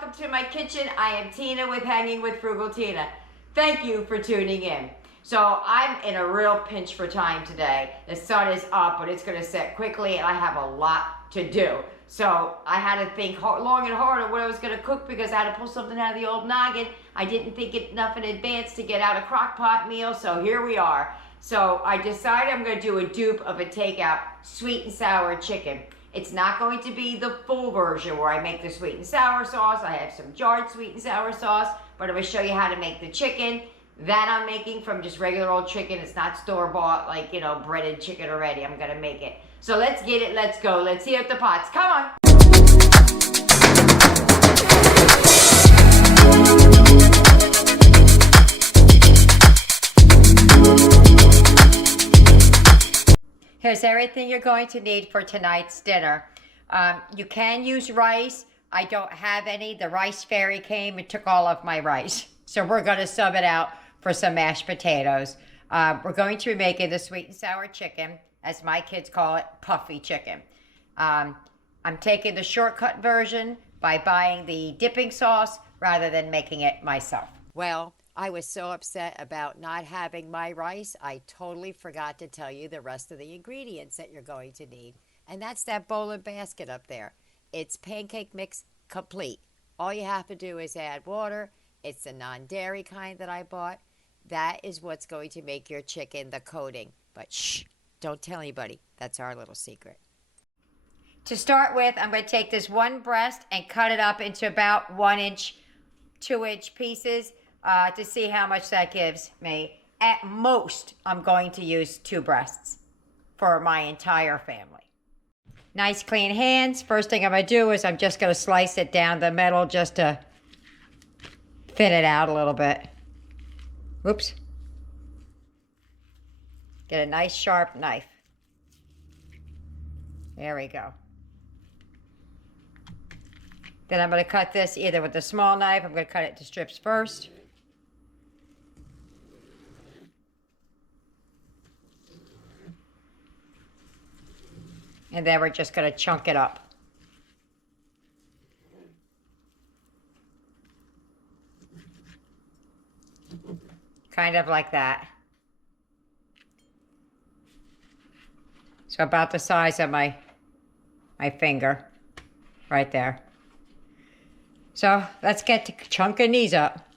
welcome to my kitchen. I am Tina with Hanging with Frugal Tina. Thank you for tuning in. So I'm in a real pinch for time today. The sun is up, but it's gonna set quickly and I have a lot to do. So I had to think long and hard on what I was gonna cook because I had to pull something out of the old noggin. I didn't think enough in advance to get out a crock pot meal, so here we are. So I decided I'm gonna do a dupe of a takeout sweet and sour chicken. It's not going to be the full version where I make the sweet and sour sauce. I have some jarred sweet and sour sauce, but I'm gonna show you how to make the chicken. That I'm making from just regular old chicken. It's not store-bought, like, you know, breaded chicken already. I'm gonna make it. So let's get it, let's go. Let's heat up the pots, come on. Here's everything you're going to need for tonight's dinner. You can use rice. I don't have any. The rice fairy came and took all of my rice. So we're gonna sub it out for some mashed potatoes. We're going to be making the sweet and sour chicken, as my kids call it, puffy chicken. I'm taking the shortcut version by buying the dipping sauce rather than making it myself. Well, I was so upset about not having my rice, I totally forgot to tell you the rest of the ingredients that you're going to need. And that's that bowl and basket up there. It's pancake mix complete. All you have to do is add water. It's the non-dairy kind that I bought. That is what's going to make your chicken the coating. But shh, don't tell anybody. That's our little secret. To start with, I'm going to take this one breast and cut it up into about 1-inch, 2-inch pieces to see how much that gives me. At most, I'm going to use 2 breasts for my entire family. Nice clean hands. First thing I'm going to do is I'm just going to slice it down the middle just to thin it out a little bit. Whoops. Get a nice sharp knife. There we go. Then I'm going to cut this either with a small knife. I'm going to cut it to strips first. And then we're just going to chunk it up. Kind of like that. So about the size of my finger, right there. So let's get to chunking these up.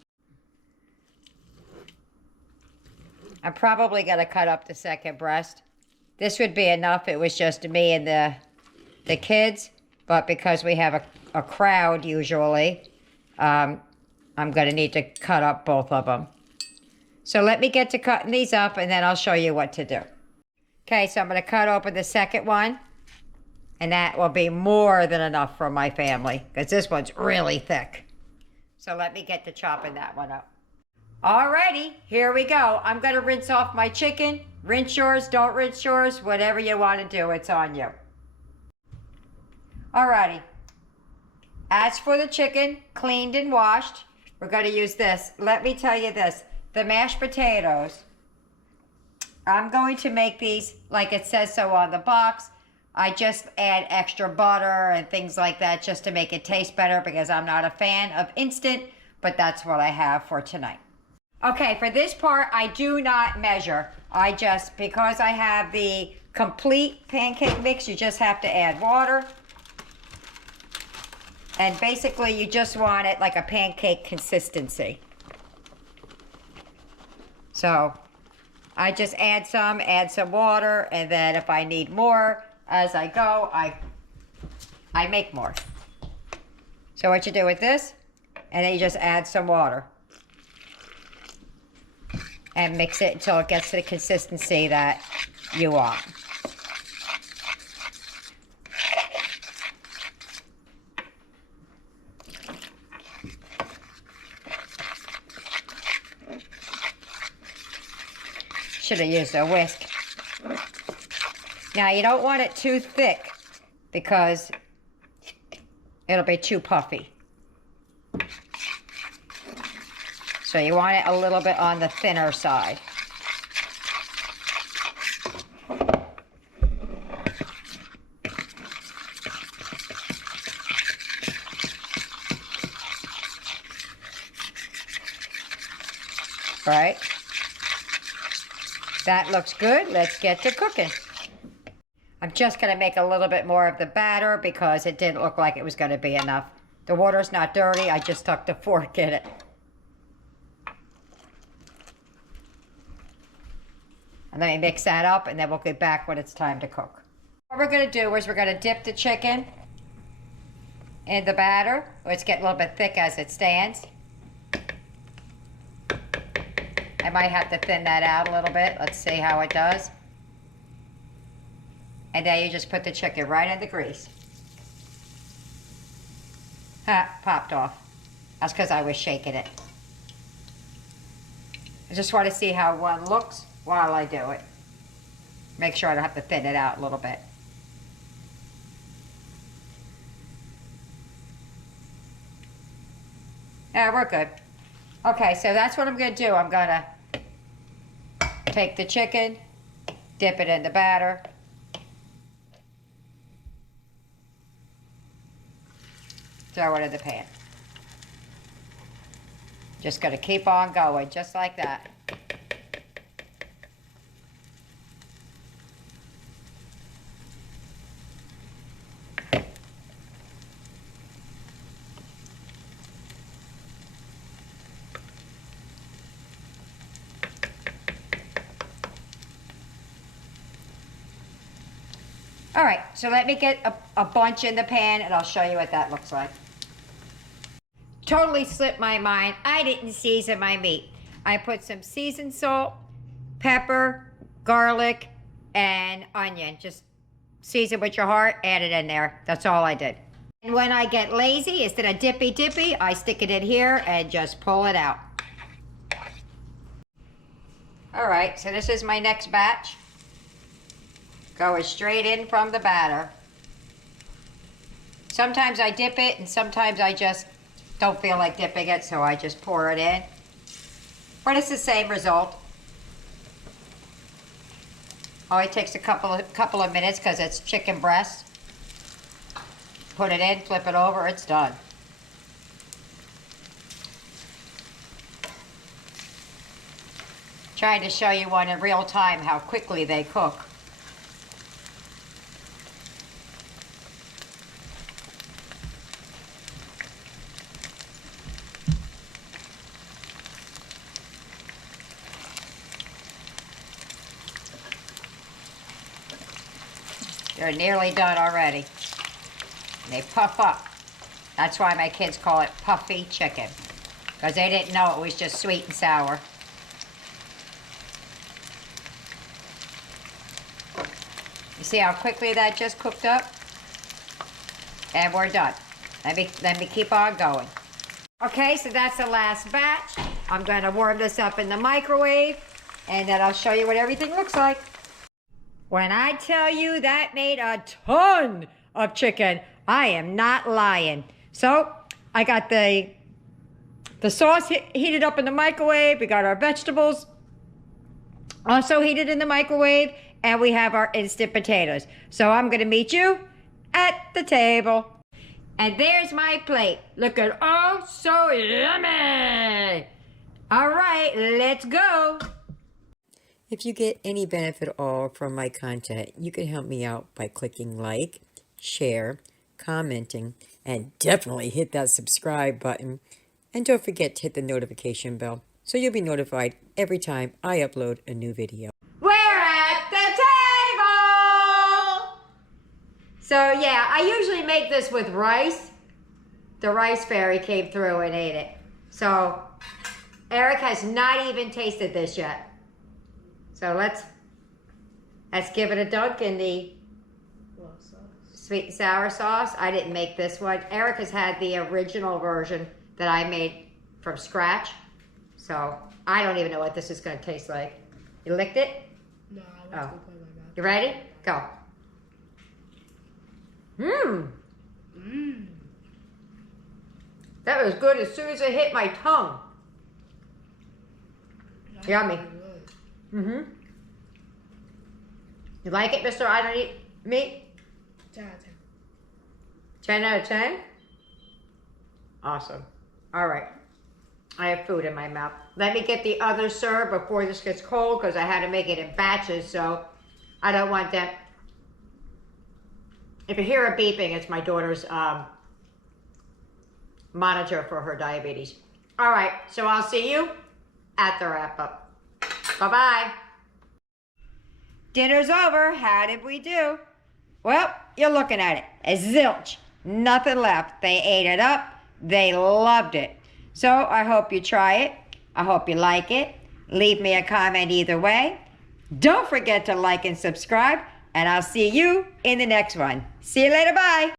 I'm probably going to cut up the second breast. This would be enough. It was just me and the kids, but because we have a crowd usually, I'm going to need to cut up both of them. So let me get to cutting these up and then I'll show you what to do. Okay, so I'm going to cut open the second one, and that will be more than enough for my family because this one's really thick. So let me get to chopping that one up. Alrighty, here we go. I'm going to rinse off my chicken. Rinse yours, don't rinse yours, whatever you want to do, it's on you. Alrighty. As for the chicken, cleaned and washed, we're going to use this. Let me tell you this. The mashed potatoes, I'm going to make these like it says so on the box. I just add extra butter and things like that just to make it taste better because I'm not a fan of instant, but that's what I have for tonight. Okay, for this part, I do not measure. I just, because I have the complete pancake mix, you just have to add water. And basically, you just want it like a pancake consistency. So, I just add some water, and then if I need more as I go, I make more. So what you do with this, and then you just add some water. And mix it until it gets to the consistency that you want. Should have used a whisk. Now you don't want it too thick because it'll be too puffy. So you want it a little bit on the thinner side. right? That looks good. Let's get to cooking. I'm just going to make a little bit more of the batter because it didn't look like it was going to be enough. The water's not dirty. I just stuck the fork in it. And let me mix that up, and then we'll get back when it's time to cook. What we're going to do is we're going to dip the chicken in the batter. It's getting a little bit thick as it stands. I might have to thin that out a little bit. Let's see how it does. And then you just put the chicken right in the grease. Ha, popped off. That's because I was shaking it. I just want to see how one looks while I do it. Make sure I don't have to thin it out a little bit. Yeah, we're good. Okay, so that's what I'm going to do. I'm going to take the chicken, dip it in the batter. Throw it in the pan. Just going to keep on going, just like that. All right, so let me get a bunch in the pan and I'll show you what that looks like. Totally slipped my mind. I didn't season my meat. I put some seasoned salt, pepper, garlic, and onion. Just season with your heart, add it in there. That's all I did. And when I get lazy, instead of dippy, I stick it in here and just pull it out. All right, so this is my next batch. Going straight in from the batter. Sometimes I dip it and sometimes I just don't feel like dipping it, so I just pour it in. But it's the same result. Only takes a couple of minutes because it's chicken breast. Put it in, flip it over, it's done. Trying to show you one in real time how quickly they cook. They're nearly done already. They puff up. That's why my kids call it puffy chicken, because they didn't know it was just sweet and sour. You see how quickly that just cooked up? And we're done. Let me keep on going. Okay, so that's the last batch. I'm going to warm this up in the microwave, and then I'll show you what everything looks like. When I tell you that made a ton of chicken, I am not lying. So I got the sauce heated up in the microwave. We got our vegetables also heated in the microwave. And we have our instant potatoes. So I'm going to meet you at the table. And there's my plate. Looking oh so yummy. All right, let's go. If you get any benefit at all from my content, you can help me out by clicking like, share, commenting, and definitely hit that subscribe button. And don't forget to hit the notification bell so you'll be notified every time I upload a new video. We're at the table! So yeah, I usually make this with rice. The rice fairy came through and ate it. So Eric has not even tasted this yet. So let's give it a dunk in the sweet and sour sauce. I didn't make this one. Eric has had the original version that I made from scratch. So I don't even know what this is going to taste like. You licked it? No, I want to go play my mouth. You ready? Go. Mmm. Mmm. That was good as soon as it hit my tongue. That's Yummy. really good. Mm-hmm. You like it, Mr. I don't eat meat? 10 out of 10. 10 out of 10? Awesome. All right. I have food in my mouth. Let me get the other serve before this gets cold because I had to make it in batches, so I don't want them. If you hear a beeping, it's my daughter's monitor for her diabetes. All right, so I'll see you at the wrap-up. Bye-bye. Dinner's over. How did we do? Well, you're looking at it. A zilch. Nothing left. They ate it up. They loved it. So I hope you try it. I hope you like it. Leave me a comment either way. Don't forget to like and subscribe, and I'll see you in the next one. See you later. Bye.